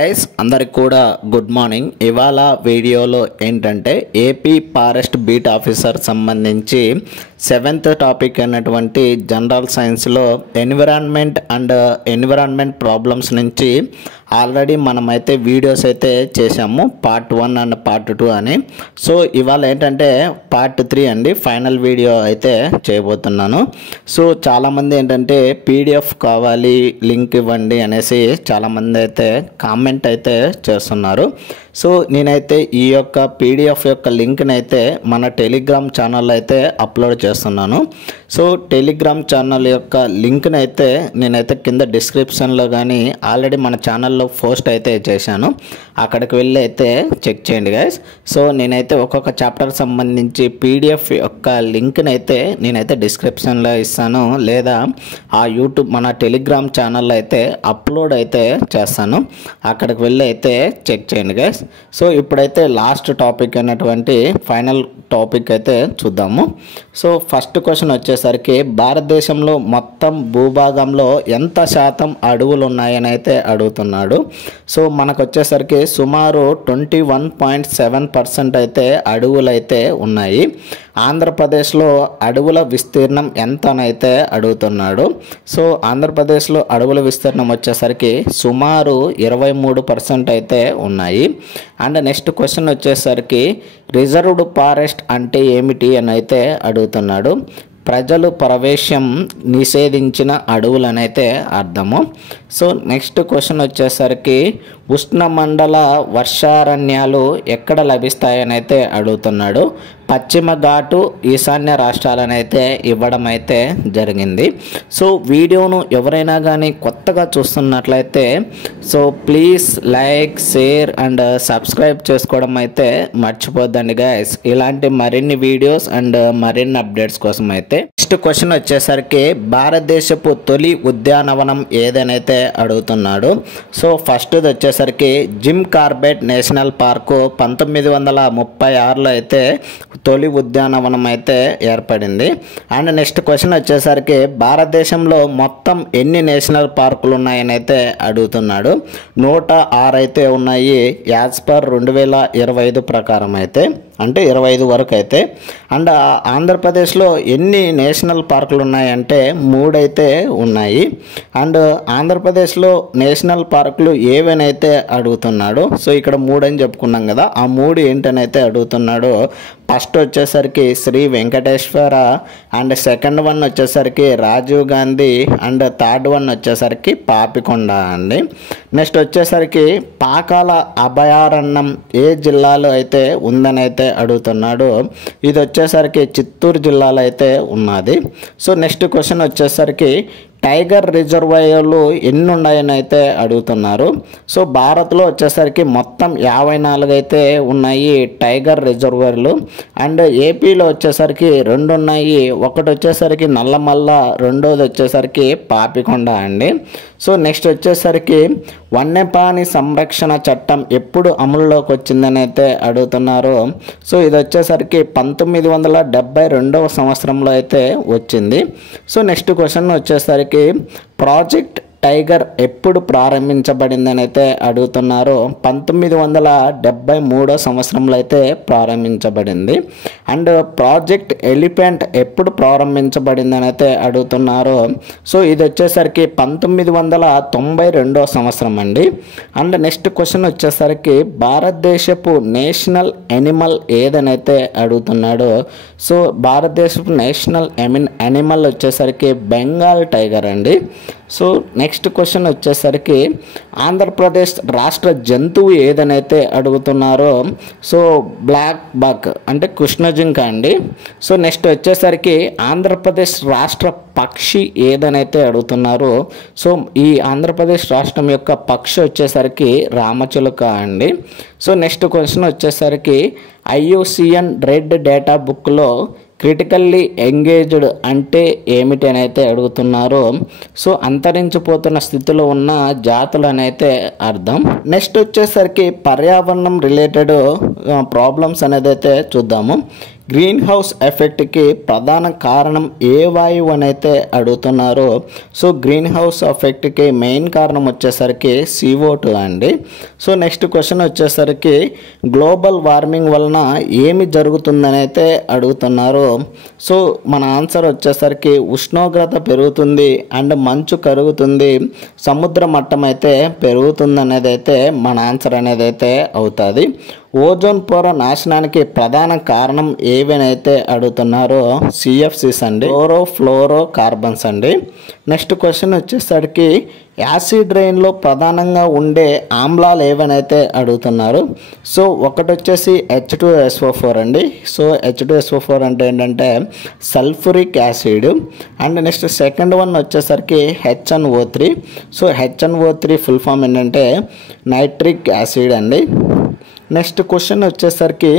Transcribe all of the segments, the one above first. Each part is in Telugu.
గైస్ అందరికి కూడా గుడ్ మార్నింగ్. ఇవాళ వీడియోలో ఏంటంటే ఏపీ ఫారెస్ట్ బీట్ ఆఫీసర్ సంబంధించి 7th టాపిక్ అయినటువంటి జనరల్ సైన్స్లో ఎన్విరాన్మెంట్ ప్రాబ్లమ్స్ నుంచి ఆల్రెడీ మనమైతే వీడియోస్ అయితే చేసాము, పార్ట్ 1 అండ్ పార్ట్ 2 అని. సో ఇవాళ ఏంటంటే పార్ట్ 3 అండి, ఫైనల్ వీడియో అయితే చేయబోతున్నాను. సో చాలామంది ఏంటంటే పీడిఎఫ్ కావాలి, లింక్ ఇవ్వండి అనేసి చాలామంది అయితే కామెంట్ అయితే చేస్తున్నారు. సో నేనైతే ఈ యొక్క పీడిఎఫ్ యొక్క లింక్ని అయితే మన టెలిగ్రామ్ ఛానల్లో అయితే అప్లోడ్ చేస్తున్నాను. సో టెలిగ్రామ్ ఛానల్ యొక్క లింక్ని అయితే నేనైతే కింద డిస్క్రిప్షన్లో కానీ ఆల్రెడీ మన ఛానల్లో పోస్ట్ అయితే చేశాను, అక్కడికి వెళ్ళి అయితే చెక్ చేయండి గైస్. సో నేనైతే ఒక్కొక్క చాప్టర్ సంబంధించి పీడిఎఫ్ యొక్క లింక్ని అయితే నేనైతే డిస్క్రిప్షన్లో ఇస్తాను, లేదా ఆ యూట్యూబ్ మన టెలిగ్రామ్ ఛానల్లో అయితే అప్లోడ్ అయితే చేస్తాను, అక్కడికి వెళ్ళి అయితే చెక్ చేయండి గైస్. సో ఇప్పుడైతే లాస్ట్ టాపిక్ అయినటువంటి ఫైనల్ టాపిక్ అయితే చూద్దాము. సో ఫస్ట్ క్వశ్చన్ వచ్చేసరికి భారతదేశంలో మొత్తం భూభాగంలో ఎంత శాతం అడవులు ఉన్నాయని అయితే అడుగుతున్నాడు. సో మనకు వచ్చేసరికి సుమారు 21.7% అయితే అడవులు అయితే ఉన్నాయి. ఆంధ్రప్రదేశ్లో అడవుల విస్తీర్ణం ఎంత అని అయితే అడుగుతున్నాడు. సో ఆంధ్రప్రదేశ్లో అడవుల విస్తీర్ణం వచ్చేసరికి సుమారు 23% అయితే ఉన్నాయి. అండ్ నెక్స్ట్ క్వశ్చన్ వచ్చేసరికి రిజర్వ్డ్ ఫారెస్ట్ అంటే ఏమిటి అని అయితే అడుగుతున్నాడు. ప్రజలు ప్రవేశం నిషేధించిన అడవులనైతే అర్థము. సో నెక్స్ట్ క్వశ్చన్ వచ్చేసరికి ఉష్ణమండల వర్షారణ్యాలు ఎక్కడ లభిస్తాయని అయితే అడుగుతున్నాడు. పశ్చిమ ఘాటు ఈశాన్య రాష్ట్రాలనైతే ఇవ్వడం అయితే జరిగింది. సో వీడియోను ఎవరైనా కానీ కొత్తగా చూస్తున్నట్లయితే so please like, share and subscribe చేసుకోవడం అయితే మర్చిపోద్దండి గైస్, ఇలాంటి మరిన్ని వీడియోస్ అండ్ మరిన్ని అప్డేట్స్ కోసం అయితే. నెక్స్ట్ క్వశ్చన్ వచ్చేసరికి భారతదేశపు తొలి ఉద్యానవనం ఏదనైతే అడుగుతున్నాడు. సో ఫస్ట్ వచ్చేసరికి జిమ్ కార్బెట్ నేషనల్ పార్కు 1936లో అయితే తొలి ఉద్యానవనం అయితే ఏర్పడింది. అండ్ నెక్స్ట్ క్వశ్చన్ వచ్చేసరికి భారతదేశంలో మొత్తం ఎన్ని నేషనల్ పార్కులు ఉన్నాయని అయితే అడుగుతున్నాడు. 106 అయితే ఉన్నాయి యాజ్ పర్ 2025 ప్రకారం అయితే, అంటే 25 వరకు అయితే. అండ్ ఆంధ్రప్రదేశ్లో ఎన్ని నేషనల్ పార్కులు ఉన్నాయంటే 3 అయితే ఉన్నాయి. అండ్ ఆంధ్రప్రదేశ్లో నేషనల్ పార్కులు ఏవనైతే అడుగుతున్నాడు. సో ఇక్కడ 3 అని చెప్పుకున్నాం కదా, ఆ 3 ఏంటని అయితే అడుగుతున్నాడు. ఫస్ట్ వచ్చేసరికి Shri Venkateswara, and second one వచ్చేసరికి Rajiv Gandhi, and third one వచ్చేసరికి పాపికొండ అండి. నెక్స్ట్ వచ్చేసరికి పాకాల అభయారణ్యం ఏ జిల్లాలో అయితే ఉందని అయితే అడుగుతున్నాడు. ఇది వచ్చేసరికి చిత్తూరు జిల్లాలో అయితే ఉన్నది. సో నెక్స్ట్ క్వశ్చన్ వచ్చేసరికి టైగర్ రిజర్వాయర్లు ఎన్ని ఉన్నాయని అయితే అడుగుతున్నారు. సో భారత్లో వచ్చేసరికి మొత్తం 54 అయితే ఉన్నాయి టైగర్ రిజర్వాయర్లు. అండ్ ఏపీలో వచ్చేసరికి 2 ఉన్నాయి, ఒకటి వచ్చేసరికి నల్లమల్ల, రెండోది వచ్చేసరికి పాపికొండ అండి. సో నెక్స్ట్ వచ్చేసరికి వన్యప్రాణి సంరక్షణ చట్టం ఎప్పుడు అమలులోకి వచ్చిందని అయితే అడుగుతున్నారు. సో ఇది వచ్చేసరికి 1972వ సంవత్సరంలో అయితే వచ్చింది. సో నెక్స్ట్ క్వశ్చన్ వచ్చేసరికి ప్రాజెక్ట్ టైగర్ ఎప్పుడు ప్రారంభించబడిందని అయితే అడుగుతున్నారు. 1973వ సంవత్సరంలో అయితే ప్రారంభించబడింది. అండ్ ప్రాజెక్ట్ ఎలిఫెంట్ ఎప్పుడు ప్రారంభించబడిందని అయితే అడుగుతున్నారు. సో ఇది వచ్చేసరికి 1992వ సంవత్సరం అండి. అండ్ నెక్స్ట్ క్వశ్చన్ వచ్చేసరికి భారతదేశపు నేషనల్ ఎనిమల్ ఏదని అయితే అడుగుతున్నాడు. సో భారతదేశపు నేషనల్ ఎనిమల్ వచ్చేసరికి బెంగాల్ టైగర్ అండి. సో నెక్స్ట్ క్వశ్చన్ వచ్చేసరికి ఆంధ్రప్రదేశ్ రాష్ట్ర జంతువు ఏదనైతే అడుగుతున్నారో. సో బ్లాక్ బక్ అంటే కృష్ణజింక అండి. సో నెక్స్ట్ వచ్చేసరికి ఆంధ్రప్రదేశ్ రాష్ట్ర పక్షి ఏదనైతే అడుగుతున్నారు. సో ఈ ఆంధ్రప్రదేశ్ రాష్ట్రం యొక్క పక్షి వచ్చేసరికి రామచిలుక అండి. సో నెక్స్ట్ క్వశ్చన్ వచ్చేసరికి IUCN రెడ్ డేటా బుక్లో క్రిటికల్లీ ఎంగేజ్డ్ అంటే ఏమిటి అని అయితే అడుగుతున్నారు. సో అంతరించిపోతున్న స్థితిలో ఉన్న జాతులు అని అయితే అర్థం. నెక్స్ట్ వచ్చేసరికి పర్యావరణం రిలేటెడ్ ప్రాబ్లమ్స్ అనేది అయితే చూద్దాము. గ్రీన్ హౌస్ ఎఫెక్ట్కి ప్రధాన కారణం ఏ వాయువు అని అయితే అడుగుతున్నారు. సో గ్రీన్ హౌస్ ఎఫెక్ట్కి మెయిన్ కారణం వచ్చేసరికి CO2 అండి. సో నెక్స్ట్ క్వశ్చన్ వచ్చేసరికి గ్లోబల్ వార్మింగ్ వలన ఏమి జరుగుతుందని అయితే అడుగుతున్నారు. సో మన ఆన్సర్ వచ్చేసరికి ఉష్ణోగ్రత పెరుగుతుంది అండ్ మంచు కరుగుతుంది, సముద్ర మట్టం అయితే పెరుగుతుంది అనేది అయితే మన ఆన్సర్ అనేది అయితే అవుతుంది. ఓజోన్ పొర నాశనానికి ప్రధాన కారణం ఏవైతే అడుగుతున్నారో CFCs అండి, ఫ్లోరో కార్బన్స్ అండి. నెక్స్ట్ క్వశ్చన్ వచ్చేసరికి యాసిడ్ రైన్లో ప్రధానంగా ఉండే ఆమ్లాలు ఏవైతే అడుగుతున్నారు. సో ఒకటి వచ్చేసి H2SO4 అండి. సో H2SO4 అంటే ఏంటంటే sulphuric acid. And next second one వచ్చేసరికి HNO3. So HNO3 full form ఏంటంటే నైట్రిక్ యాసిడ్ అండి. నెక్స్ట్ క్వశ్చన్ వచ్చేసరికి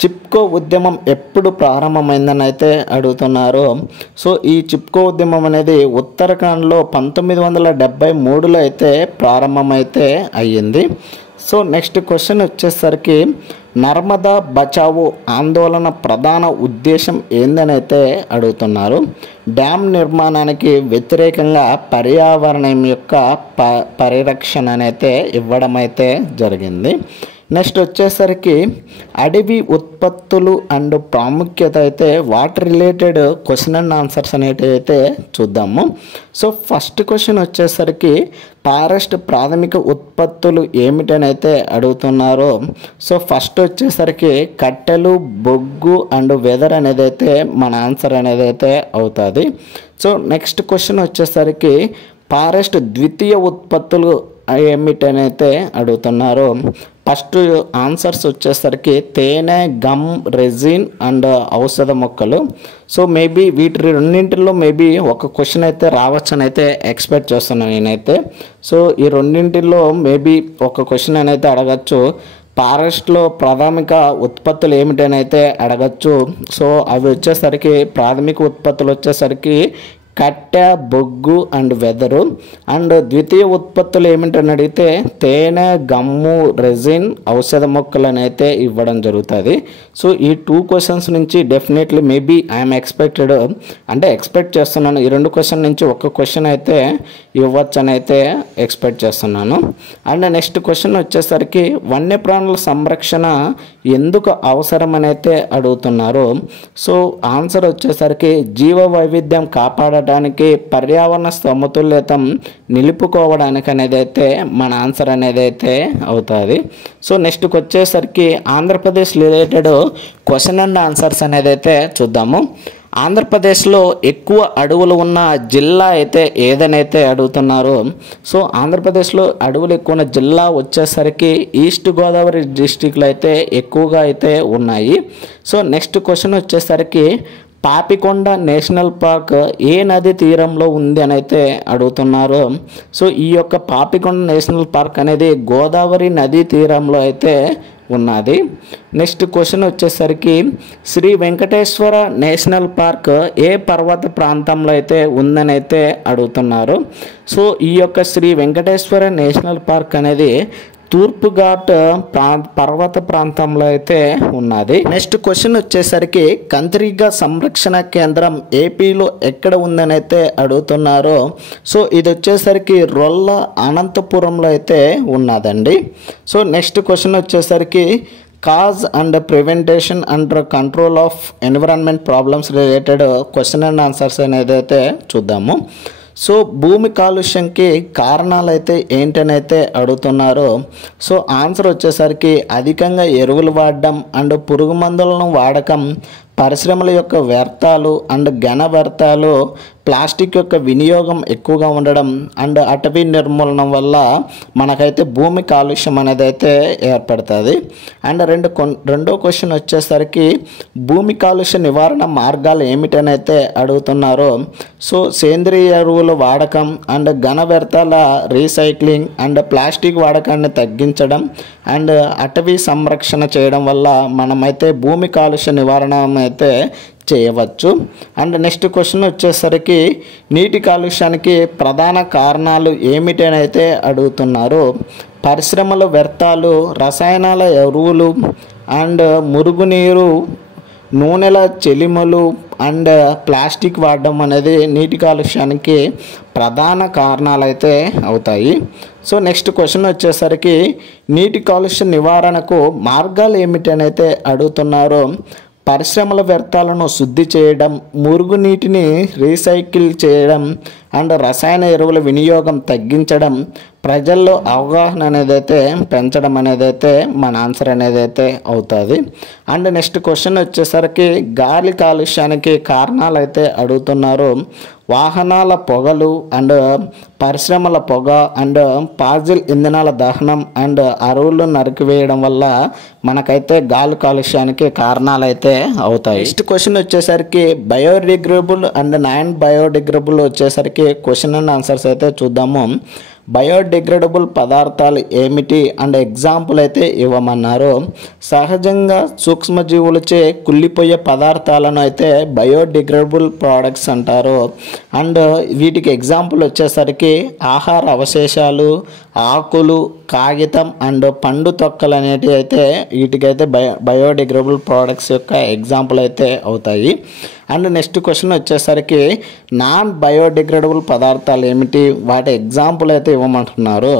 చిప్కో ఉద్యమం ఎప్పుడు ప్రారంభమైందని అయితే అడుగుతున్నారు. సో ఈ చిప్కో ఉద్యమం అనేది ఉత్తరాఖండ్లో 1973లో అయితే ప్రారంభమైతే అయ్యింది. సో నెక్స్ట్ క్వశ్చన్ వచ్చేసరికి నర్మదా బచావో ఆందోళన ప్రధాన ఉద్దేశం ఏందని అయితే అడుగుతున్నారు. డ్యామ్ నిర్మాణానికి వ్యతిరేకంగా పర్యావరణం యొక్క పరిరక్షణ అయితే ఇవ్వడం అయితే జరిగింది. నెక్స్ట్ వచ్చేసరికి అడవి ఉత్పత్తులు అండ్ ప్రాముఖ్యత అయితే వాటి రిలేటెడ్ క్వశ్చన్ అండ్ ఆన్సర్స్ అనేటివి అయితే చూద్దాము. సో ఫస్ట్ క్వశ్చన్ వచ్చేసరికి ఫారెస్ట్ ప్రాథమిక ఉత్పత్తులు ఏమిటని అయితే అడుగుతున్నారు. సో ఫస్ట్ వచ్చేసరికి కట్టెలు, బొగ్గు అండ్ వెదర్ అనేది అయితే మన ఆన్సర్ అనేది అయితే అవుతుంది. సో నెక్స్ట్ క్వశ్చన్ వచ్చేసరికి ఫారెస్ట్ ద్వితీయ ఉత్పత్తులు ఏమిటని అయితే అడుగుతున్నారు. ఫస్ట్ ఆన్సర్స్ వచ్చేసరికి తేనె, గమ్, రెజిన్ అండ్ ఔషధ మొక్కలు. సో మేబీ వీటి రెండింటిలో మేబీ ఒక క్వశ్చన్ అయితే రావచ్చని అయితే ఎక్స్పెక్ట్ చేస్తున్నాను నేనైతే. సో ఈ రెండింటిలో మేబీ ఒక క్వశ్చన్ అనేది అడగచ్చు. ఫారెస్ట్లో ప్రాథమిక ఉత్పత్తులు ఏమిటని అయితే అడగచ్చు. సో అవి వచ్చేసరికి ప్రాథమిక ఉత్పత్తులు వచ్చేసరికి కట్టె, బొగ్గు అండ్ వెదరు. అండ్ ద్వితీయ ఉత్పత్తులు ఏమిటని అడిగితే తేనె, గమ్ము, రెజిన్, ఔషధ మొక్కలు అని అయితే ఇవ్వడం జరుగుతుంది. సో ఈ 2 క్వశ్చన్స్ నుంచి డెఫినెట్లీ మేబీ ఐఎమ్ ఎక్స్పెక్ట్ చేస్తున్నాను. ఈ 2 క్వశ్చన్ నుంచి ఒక క్వశ్చన్ అయితే ఇవ్వచ్చు అని అయితే ఎక్స్పెక్ట్ చేస్తున్నాను. అండ్ నెక్స్ట్ క్వశ్చన్ వచ్చేసరికి వన్యప్రాణుల సంరక్షణ ఎందుకు అవసరం అని అయితే అడుగుతున్నారు. సో ఆన్సర్ వచ్చేసరికి జీవ వైవిధ్యం కాపాడడానికి, పర్యావరణ సమతుల్యతం నిలుపుకోవడానికి అనేది అయితే మన ఆన్సర్ అనేది అయితే అవుతుంది. సో నెక్స్ట్కి వచ్చేసరికి Andhra Pradesh related question and answers అనేది అయితే చూద్దాము. ఆంధ్రప్రదేశ్లో ఎక్కువ అడవులు ఉన్న జిల్లా అయితే ఏదనైతే అడుగుతున్నారు. సో ఆంధ్రప్రదేశ్లో అడవులు ఎక్కువ ఉన్న జిల్లా వచ్చేసరికి ఈస్ట్ గోదావరి డిస్టిక్లో అయితే ఎక్కువగా అయితే ఉన్నాయి. సో నెక్స్ట్ క్వశ్చన్ వచ్చేసరికి పాపికొండ నేషనల్ పార్క్ ఏ నది తీరంలో ఉంది అని అయితే అడుగుతున్నారు. సో ఈ యొక్క పాపికొండ నేషనల్ పార్క్ అనేది గోదావరి నదీ తీరంలో అయితే ఉన్నది. నెక్స్ట్ క్వశ్చన్ వచ్చేసరికి శ్రీ వెంకటేశ్వర నేషనల్ పార్క్ ఏ పర్వత ప్రాంతంలో అయితే ఉందని అయితే అడుగుతున్నారు. సో ఈ యొక్క శ్రీ వెంకటేశ్వర నేషనల్ పార్క్ అనేది తూర్పు ఘాట్ పర్వత ప్రాంతంలో అయితే ఉన్నది. నెక్స్ట్ క్వశ్చన్ వచ్చేసరికి కంత్రిగ సంరక్షణ కేంద్రం ఏపీలో ఎక్కడ ఉందని అయితే అడుగుతున్నారు. సో ఇది వచ్చేసరికి రొల్ల అనంతపురంలో అయితే ఉన్నదండి. సో నెక్స్ట్ క్వశ్చన్ వచ్చేసరికి cause and prevention and control of environment problems related question and answers అనేది అయితే చూద్దాము. సో భూమి కాలుష్యంకి కారణాలు అయితే ఏంటని అయితే అడుగుతున్నారు. సో ఆన్సర్ వచ్చేసరికి అధికంగా ఎరువులు వాడడం అండ్ పురుగు మందులను వాడకం, పరిశ్రమల యొక్క వ్యర్థాలు అండ్ ఘన వ్యర్థాలు, ప్లాస్టిక్ యొక్క వినియోగం ఎక్కువగా ఉండడం అండ్ అటవీ నిర్మూలన వల్ల మనకైతే భూమి కాలుష్యం అనేది అయితే ఏర్పడుతుంది. అండ్ రెండో క్వశ్చన్ వచ్చేసరికి భూమి కాలుష్య నివారణ మార్గాలు ఏమిటని అయితే అడుగుతున్నారు. సో సేంద్రియ ఎరువుల వాడకం అండ్ ఘన వ్యర్థాల రీసైక్లింగ్ అండ్ ప్లాస్టిక్ వాడకాన్ని తగ్గించడం అండ్ అటవీ సంరక్షణ చేయడం వల్ల మనమైతే భూమి కాలుష్య నివారణ అయితే చేయవచ్చు. అండ్ నెక్స్ట్ క్వశ్చన్ వచ్చేసరికి నీటి కాలుష్యానికి ప్రధాన కారణాలు ఏమిటని అయితే అడుగుతున్నారు. పరిశ్రమల వ్యర్థాలు, రసాయనాల ఎరువులు అండ్ మురుగునీరు నూనెల చెలిమలు అండ్ ప్లాస్టిక్ వాడడం అనేది నీటి కాలుష్యానికి ప్రధాన కారణాలు అయితే అవుతాయి. సో నెక్స్ట్ క్వశ్చన్ వచ్చేసరికి నీటి కాలుష్య నివారణకు మార్గాలు ఏమిటి అని అయితే అడుగుతున్నారు. పరిశ్రమల వ్యర్థాలను శుద్ధి చేయడం, మురుగునీటిని రీసైకిల్ చేయడం అండ్ రసాయన ఎరువుల వినియోగం తగ్గించడం, ప్రజల్లో అవగాహన అనేది అయితే పెంచడం అనేది అయితే మన ఆన్సర్ అనేది అయితే అవుతుంది. అండ్ నెక్స్ట్ క్వశ్చన్ వచ్చేసరికి గాలి కాలుష్యానికి కారణాలు అయితే అడుగుతున్నారు. వాహనాల పొగలు అండ్ పరిశ్రమల పొగ అండ్ ఫాజిల్ ఇంధనాల దహనం అండ్ అడవులను నరికివేయడం వల్ల మనకైతే గాలి కాలుష్యానికి కారణాలు అయితే అవుతాయి. నెక్స్ట్ క్వశ్చన్ వచ్చేసరికి బయోడిగ్రేడబుల్ అండ్ నాన్ బయోడిగ్రేడబుల్ వచ్చేసరికి క్వశ్చన్ అండ్ ఆన్సర్స్ అయితే చూద్దాము. బయోడిగ్రేడబుల్ పదార్థాలు ఏమిటి అండ్ ఎగ్జాంపుల్ అయితే ఇవ్వమన్నారు. సహజంగా సూక్ష్మజీవులచే కుళ్ళిపోయే పదార్థాలను అయితే బయోడిగ్రేడబుల్ ప్రోడక్ట్స్ అంటారు. అండ్ వీటికి ఎగ్జాంపుల్ వచ్చేసరికి ఆహార అవశేషాలు, ఆకులు, కాగితం అండ్ పండు తొక్కలు అనేటివి అయితే వీటికైతే బయోడిగ్రేడబుల్ ప్రోడక్ట్స్ యొక్క ఎగ్జాంపుల్ అయితే అవుతాయి. అండ్ నెక్స్ట్ క్వశ్చన్ వచ్చేసరికి నాన్ బయోడిగ్రేడబుల్ పదార్థాలు ఏమిటి, వాటి ఎగ్జాంపుల్ అయితే ఇవ్వమంటున్నారు.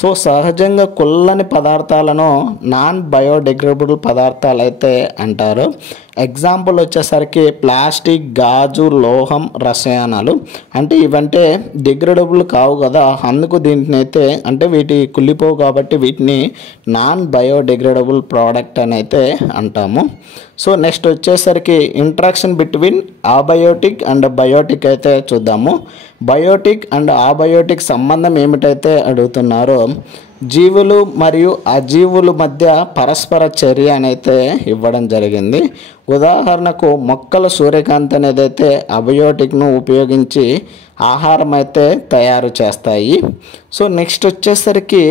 సో సహజంగా కుళ్ళని పదార్థాలను నాన్ బయోడిగ్రేడబుల్ పదార్థాలు అయితే అంటారు. ఎగ్జాంపుల్ వచ్చేసరికి ప్లాస్టిక్, గాజు, లోహం, రసాయనాలు. అంటే ఇవంటే డిగ్రేడబుల్ కావు కదా, అందుకు దీంట్ని అయితే అంటే వీటి కుళ్ళిపోవు కాబట్టి వీటిని నాన్ బయోడిగ్రేడబుల్ ప్రోడక్ట్ అని అయితే అంటాము. సో నెక్స్ట్ వచ్చేసరికి ఇంట్రాక్షన్ బిట్వీన్ ఆబయోటిక్ అండ్ బయోటిక్ అయితే చూద్దాము. బయోటిక్ అండ్ ఆబయోటిక్ సంబంధం ఏమిటైతే అడుగుతున్నారో, జీవులు మరియు అజీవుల మధ్య పరస్పర చర్య అయితే ఇవ్వడం జరిగింది. ఉదాహరణకు మొక్కల సూర్యకాంతి అనేది అయితే అబయోటిక్ను ఉపయోగించి ఆహారం అయితే తయారు చేస్తాయి. సో నెక్స్ట్ వచ్చేసరికి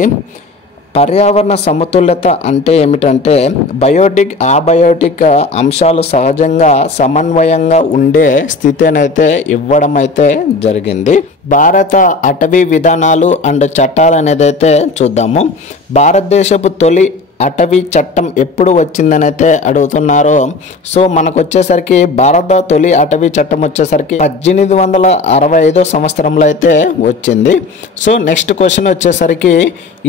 పర్యావరణ సమతుల్యత అంటే ఏమిటంటే బయోటిక్, ఆబయోటిక్ అంశాలు సహజంగా సమన్వయంగా ఉండే స్థితిని అయితే ఇవ్వడం అయితే జరిగింది. భారత అటవీ విధానాలు అండ్ చట్టాలు అనేది అయితే చూద్దాము. భారతదేశపు తొలి అటవీ చట్టం ఎప్పుడు వచ్చిందని అయితే అడుగుతున్నారు. సో మనకు వచ్చేసరికి భారత తొలి అటవీ చట్టం వచ్చేసరికి 1865 సంవత్సరంలో అయితే వచ్చింది. సో నెక్స్ట్ క్వశ్చన్ వచ్చేసరికి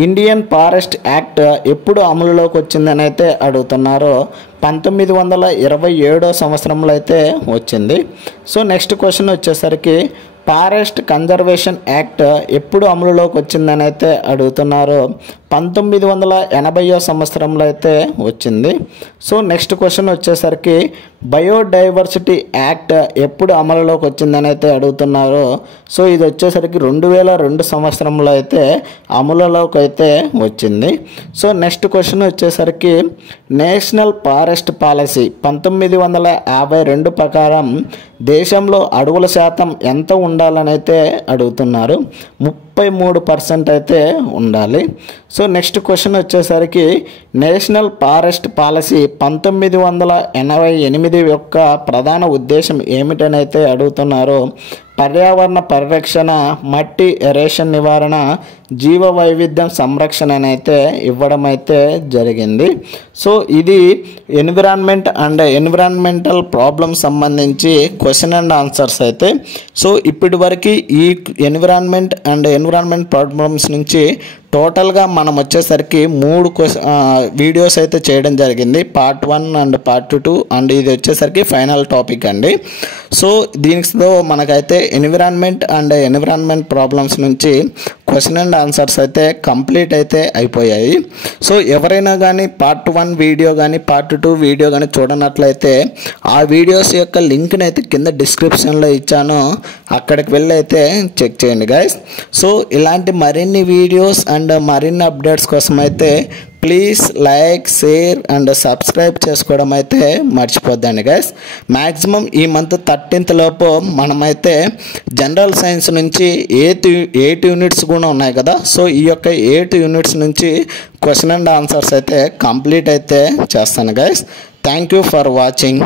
ఇండియన్ ఫారెస్ట్ యాక్ట్ ఎప్పుడు అమలులోకి వచ్చిందని అయితే అడుగుతున్నారు. 1927 సంవత్సరంలో అయితే వచ్చింది. సో నెక్స్ట్ క్వశ్చన్ వచ్చేసరికి ఫారెస్ట్ కన్జర్వేషన్ యాక్ట్ ఎప్పుడు అమలులోకి వచ్చిందని అయితే అడుగుతున్నారు. 1980 సంవత్సరంలో అయితే వచ్చింది. సో నెక్స్ట్ క్వశ్చన్ వచ్చేసరికి బయోడైవర్సిటీ యాక్ట్ ఎప్పుడు అమలులోకి వచ్చిందని అయితే అడుగుతున్నారు. సో ఇది వచ్చేసరికి 2002 సంవత్సరంలో అయితే అమలులోకి అయితే వచ్చింది. సో నెక్స్ట్ క్వశ్చన్ వచ్చేసరికి నేషనల్ ఫారెస్ట్ పాలసీ 1952 ప్రకారం దేశంలో అడవుల శాతం ఎంత ఉండాలని అయితే అడుగుతున్నారు. 33% అయితే ఉండాలి. సో నెక్స్ట్ క్వశ్చన్ వచ్చేసరికి నేషనల్ ఫారెస్ట్ పాలసీ 1988 యొక్క ప్రధాన ఉద్దేశం ఏమిటని అయితే అడుగుతున్నారు. పర్యావరణ పరిరక్షణ, మట్టి ఎరేషన్ నివారణ, జీవ వైవిధ్యం సంరక్షణ అయితే ఇవ్వడం అయితే జరిగింది. సో ఇది ఎన్విరాన్మెంట్ అండ్ ఎన్విరాన్మెంటల్ ప్రాబ్లమ్స్ సంబంధించి క్వశ్చన్ అండ్ ఆన్సర్స్ అయితే. సో ఇప్పటి వరకు ఈ ఎన్విరాన్మెంట్ అండ్ ఎన్విరాన్మెంట్ ప్రాబ్లమ్స్ నుంచి టోటల్గా మనం వచ్చేసరికి 3 వీడియోస్ అయితే చేయడం జరిగింది. పార్ట్ 1 అండ్ పార్ట్ 2 అండ్ ఇది వచ్చేసరికి ఫైనల్ టాపిక్ అండి. సో దీనితో మనకైతే ఎన్విరాన్మెంట్ అండ్ ఎన్విరాన్మెంట్ ప్రాబ్లమ్స్ నుంచి క్వశ్చన్ అండ్ ఆన్సర్స్ అయితే కంప్లీట్ అయితే అయిపోయాయి. సో ఎవరైనా కానీ పార్ట్ 1 వీడియో కానీ పార్ట్ 2 వీడియో కానీ చూడనట్లయితే ఆ వీడియోస్ యొక్క లింక్ని అయితే కింద డిస్క్రిప్షన్లో ఇచ్చాను, అక్కడికి వెళ్ళి అయితే చెక్ చేయండి గైస్. సో ఇలాంటి మరిన్ని వీడియోస్ అండ్ మరిన్ని అప్డేట్స్ కోసం అయితే please like, share and subscribe చేసుకోవడం అయితే మర్చిపోద్దండి గైస్. మ్యాక్సిమం ఈ మంత్ 13th లోపు మనమైతే జనరల్ సైన్స్ నుంచి 8 యూనిట్స్ కూడా ఉన్నాయి కదా. సో ఈ యొక్క 8 యూనిట్స్ నుంచి క్వశ్చన్ అండ్ ఆన్సర్స్ అయితే కంప్లీట్ అయితే చేస్తాను guys. Thank you for watching.